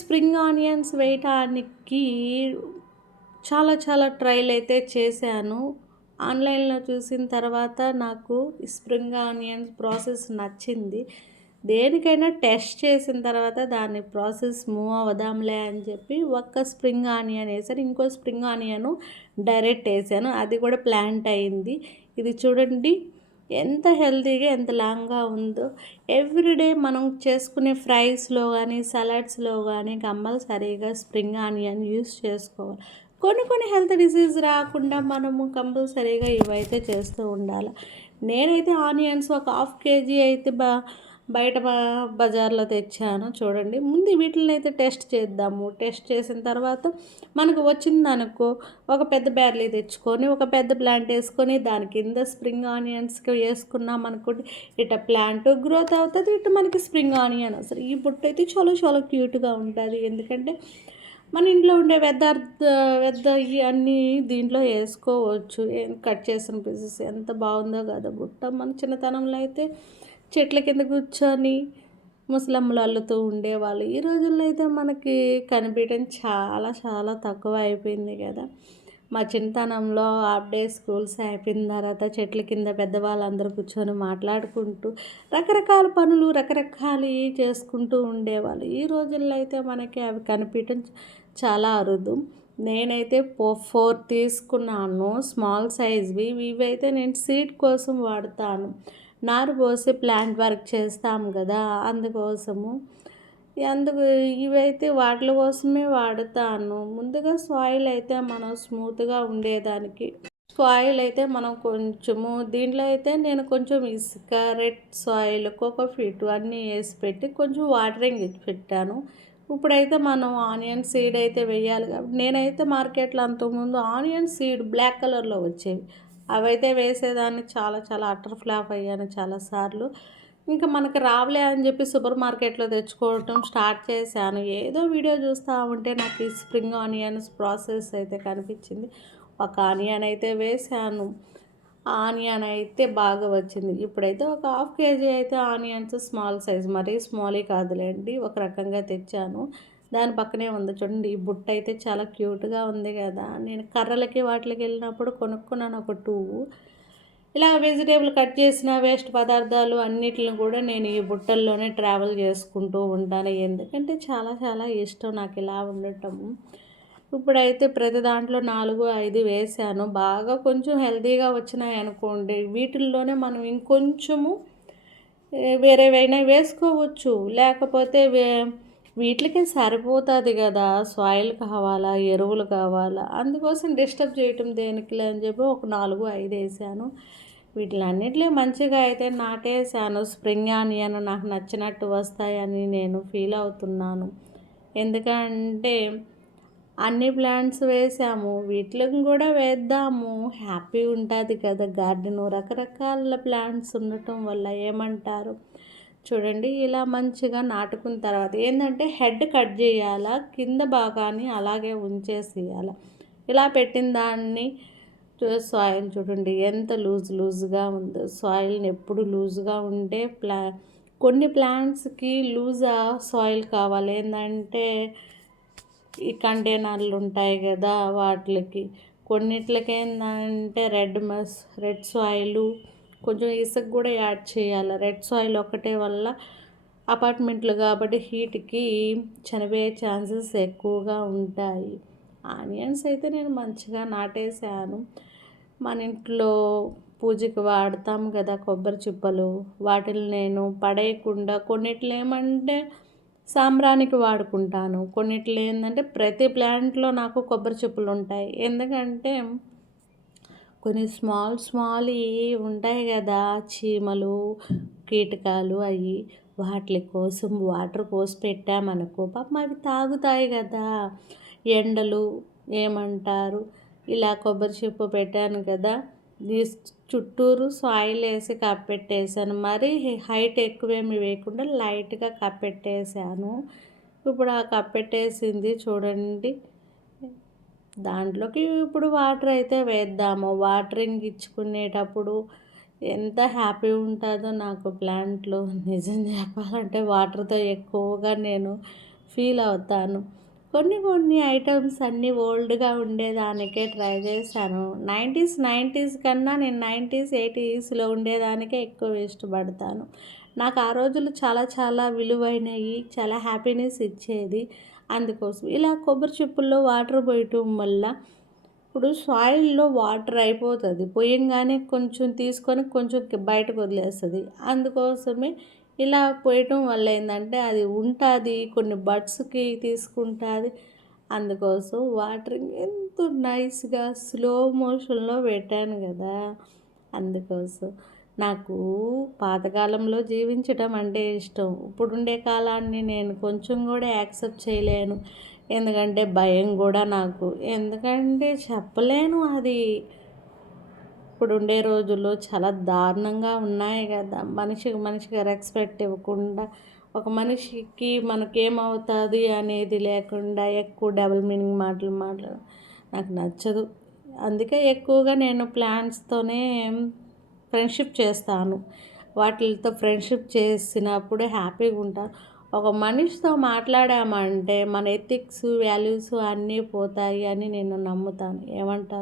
Spring onions వేయటానికి చాలా చాలా ట్రైల్ అయితే చేశాను. ఆన్లైన్లో చూసిన తర్వాత నాకు స్ప్రింగ్ ఆనియన్స్ ప్రాసెస్ నచ్చింది. దేనికైనా టెస్ట్ చేసిన తర్వాత దాని ప్రాసెస్ మూవ్ అవదాంలే అని చెప్పి ఒక్క స్ప్రింగ్ ఆనియన్ వేసాను ఇంకో స్ప్రింగ్ ఆనియన్ డైరెక్ట్ వేసాను అది కూడా ప్లాంట్ అయింది. ఇది చూడండి. ఎంత హెల్తీగా ఎంత లాంగ్గా ఉందో. ఎవ్రీడే మనం చేసుకునే ఫ్రైస్లో కానీ సలాడ్స్లో కానీ కంపల్సరీగా స్ప్రింగ్ ఆనియన్ యూస్ చేసుకోవాలి. కొన్ని కొన్ని హెల్త్ డిసీజ్ రాకుండా మనము కంపల్సరీగా ఇవైతే చేస్తూ ఉండాలి. నేనైతే ఆనియన్స్ ఒక హాఫ్ కేజీ అయితే బా బయట బజార్లో తెచ్చాను. చూడండి. ముందు వీటిని అయితే టెస్ట్ చేద్దాము. టెస్ట్ చేసిన తర్వాత మనకు వచ్చిందనుకో ఒక పెద్ద బ్యార్లీ తెచ్చుకొని ఒక పెద్ద ప్లాంట్ వేసుకొని దాని కింద స్ప్రింగ్ ఆనియన్స్కి వేసుకున్నాం అనుకోండి ఇట ప్లాంట్ గ్రోత్ అవుతుంది ఇటు మనకి స్ప్రింగ్ ఆనియన్. అసలు ఈ బుట్ట అయితే చాలా చాలా క్యూట్గా ఉంటుంది. ఎందుకంటే మన ఇంట్లో ఉండే వ్యర్థార్థ వ్యర్థ అన్నీ దీంట్లో వేసుకోవచ్చు. కట్ చేసిన పీసెస్ ఎంత బాగుందో కదా బుట్ట. మన చిన్నతనంలో అయితే చెట్ల కింద కూర్చొని ముసలమ్మలు అల్లుతూ ఉండేవాళ్ళు. ఈ రోజుల్లో అయితే మనకి కనిపించడం చాలా చాలా తక్కువ అయిపోయింది కదా. మా చిన్నతనంలో హాఫ్ డే స్కూల్స్ అయిపోయిన తర్వాత చెట్ల కింద పెద్దవాళ్ళందరూ కూర్చొని మాట్లాడుకుంటూ రకరకాల పనులు రకరకాలు చేసుకుంటూ ఉండేవాళ్ళు. ఈ రోజుల్లో అయితే మనకి అవి కనిపించడం చాలా అరుదు. నేనైతే పో ఫోర్ తీసుకున్నాను. స్మాల్ సైజ్వి. ఇవైతే నేను సీట్ కోసం వాడతాను. నారు పోసి ప్లాంట్ వర్క్ చేస్తాం కదా అందుకోసము. అందుకు ఇవైతే వాటి కోసమే వాడుతాను. ముందుగా సాయిల్ అయితే మనం స్మూత్గా ఉండేదానికి. సాయిల్ అయితే మనం కొంచెము దీంట్లో అయితే నేను కొంచెం ఇసుక రెడ్ సాయిల్ కోకోఫిట్ అన్నీ వేసి పెట్టి కొంచెం వాటరింగ్ పెట్టాను. ఇప్పుడైతే మనం ఆనియన్ సీడ్ అయితే వేయాలి కాబట్టి నేనైతే మార్కెట్లో అంతకుముందు ఆనియన్ సీడ్ బ్లాక్ కలర్లో వచ్చేవి. అవైతే వేసేదాన్ని. చాలా చాలా అటర్ ఫ్లాప్ అయ్యాను చాలాసార్లు ఇంకా మనకు రావలే అని చెప్పి సూపర్ మార్కెట్లో తెచ్చుకోవటం స్టార్ట్ చేశాను. ఏదో వీడియో చూస్తూ ఉంటే నాకు ఈ స్ప్రింగ్ ఆనియన్స్ ప్రాసెస్ అయితే కనిపించింది. ఒక ఆనియన్ అయితే వేసాను ఆనియన్ అయితే బాగా వచ్చింది. ఇప్పుడైతే ఒక హాఫ్ కేజీ అయితే ఆనియన్స్ స్మాల్ సైజ్ మరీ స్మాలీ కాదులేండి ఒక రకంగా తెచ్చాను. దాని పక్కనే ఉంది చూడండి ఈ బుట్ట అయితే చాలా క్యూట్గా ఉంది కదా. నేను కర్రలకి వాటికి వెళ్ళినప్పుడు కొనుక్కున్నాను ఒక టూ. ఇలా వెజిటేబుల్ కట్ చేసిన వేస్ట్ పదార్థాలు అన్నిటిని కూడా నేను ఈ బుట్టల్లోనే ట్రావెల్ చేసుకుంటూ ఉంటాను. ఎందుకంటే చాలా చాలా ఇష్టం నాకు ఇలా ఉండటం. ఇప్పుడైతే ప్రతి దాంట్లో నాలుగు ఐదు వేసాను. బాగా కొంచెం హెల్తీగా వచ్చినాయి అనుకోండి. వీటిల్లోనే మనం ఇంకొంచెము వేరేవైనా వేసుకోవచ్చు. లేకపోతే వే వీటికి సరిపోతుంది కదా. సాయిల్ కావాలా ఎరువులు కావాలా? అందుకోసం డిస్టర్బ్ చేయటం దేనికి అని చెప్పి ఒక నాలుగు ఐదు వేసాను. వీటిలన్నిటిలో మంచిగా అయితే నాటేసాను. స్ప్రింగ్ ఆనియన్ నాకు నచ్చినట్టు వస్తాయని నేను ఫీల్ అవుతున్నాను. ఎందుకంటే అన్ని ప్లాంట్స్ వేసాము. వీటికి కూడా వేద్దాము. హ్యాపీ ఉంటుంది కదా. గార్డెన్ రకరకాల ప్లాంట్స్ ఉండటం వల్ల ఏమంటారు? చూడండి ఇలా మంచిగా నాటుకున్న తర్వాత ఏంటంటే హెడ్ కట్ చేయాలా కింద భాగాన్ని అలాగే ఉంచేసేయాలి. ఇలా పెట్టిన దాన్ని సాయిల్ చూడండి ఎంత లూజ్ లూజ్గా ఉందో. సాయిల్ని ఎప్పుడు లూజ్గా ఉంటే ప్లా కొన్ని ప్లాంట్స్కి లూజ్ సాయిల్ కావాలి. ఏంటంటే ఈ కంటైనర్లు ఉంటాయి కదా వాటికి కొన్నిట్లకి ఏంటంటే రెడ్ మస్ రెడ్ సాయిలు కొంచెం ఇసుక కూడా యాడ్ చేయాలి. రెడ్ సాయిల్ ఒకటే వల్ల అపార్ట్మెంట్లు కాబట్టి హీట్కి చనిపోయే ఛాన్సెస్ ఎక్కువగా ఉంటాయి. ఆనియన్స్ అయితే నేను మంచిగా నాటేసాను మన ఇంట్లో పూజకి వాడతాం కదా కొబ్బరి చిప్పలు. వాటిని నేను పడేయకుండా కొన్నిట్లు ఏమంటే సాంబ్రానికి వాడుకుంటాను. కొన్నిట్లు ఏంటంటే ప్రతి ప్లాంట్లో నాకు కొబ్బరి చిప్పలు ఉంటాయి ఎందుకంటే కొన్ని స్మాల్ స్మాల్ ఉంటాయి కదా చీమలు కీటకాలు అవి వాటి కోసం వాటర్ పోసి పెట్టామనుకో పాపం అవి తాగుతాయి కదా. ఎండలు ఏమంటారు? ఇలా కొబ్బరి చెప్పు పెట్టాను కదా. చుట్టూరు సాయిల్ వేసి కప్పెట్టేసాను మరి హైట్ ఎక్కువేమి వేయకుండా లైట్గా కప్పెట్టేసాను ఇప్పుడు ఆ కప్పెట్టేసింది చూడండి. దాంట్లోకి ఇప్పుడు వాటర్ అయితే వేద్దాము. వాటరింగ్ ఇచ్చుకునేటప్పుడు ఎంత హ్యాపీ ఉంటుందో నాకు ప్లాంట్లు నిజం చెప్పాలంటే వాటర్తో ఎక్కువగా నేను ఫీల్ అవుతాను. కొన్ని కొన్ని ఐటమ్స్ అన్నీ ఓల్డ్గా ఉండేదానికే ట్రై చేశాను. నైంటీస్ నైంటీస్ కన్నా నేను నైంటీస్ ఎయిటీస్లో ఉండేదానికే ఎక్కువ ఇష్టపడతాను. నాకు ఆ రోజులు చాలా చాలా విలువైనవి చాలా హ్యాపీనెస్ ఇచ్చేది. అందుకోసం. ఇలా కొబ్బరి చెప్పుల్లో వాటర్ పోయటం వల్ల ఇప్పుడు సాయిల్లో వాటర్ అయిపోతుంది. పోయంగానే కొంచెం తీసుకొని కొంచెం బయటకు వదిలేస్తుంది. అందుకోసమే ఇలా పోయటం వల్ల ఏంటంటే అది ఉంటుంది కొన్ని బడ్స్కి తీసుకుంటుంది. అందుకోసం వాటరింగ్ ఎంతో నైస్గా స్లో మోషన్లో పెట్టాను కదా. అందుకోసం నాకు పాతకాలంలో జీవించడం అంటే ఇష్టం. ఇప్పుడుండే కాలాన్ని నేను కొంచెం కూడా యాక్సెప్ట్ చేయలేను. ఎందుకంటే భయం కూడా నాకు. ఎందుకంటే చెప్పలేను అది. ఇప్పుడుండే రోజుల్లో చాలా దారుణంగా ఉన్నాయి కదా. మనిషికి మనిషికి రెస్పెక్ట్ ఇవ్వకుండా ఒక మనిషికి మనకేమవుతుంది అనేది లేకుండా ఎక్కువ డబుల్ మీనింగ్ మాటలు మాట్లాడడం నాకు నచ్చదు. అందుకే ఎక్కువగా నేను ప్లాంట్స్తోనే ఫ్రెండ్షిప్ చేస్తాను. వాటితో ఫ్రెండ్షిప్ చేసినప్పుడు హ్యాపీగా ఉంటాను ఒక మనిషితో మాట్లాడామంటే మన ఎథిక్స్ వాల్యూస్ అన్నీ పోతాయి అని నేను నమ్ముతాను. ఏమంటారు?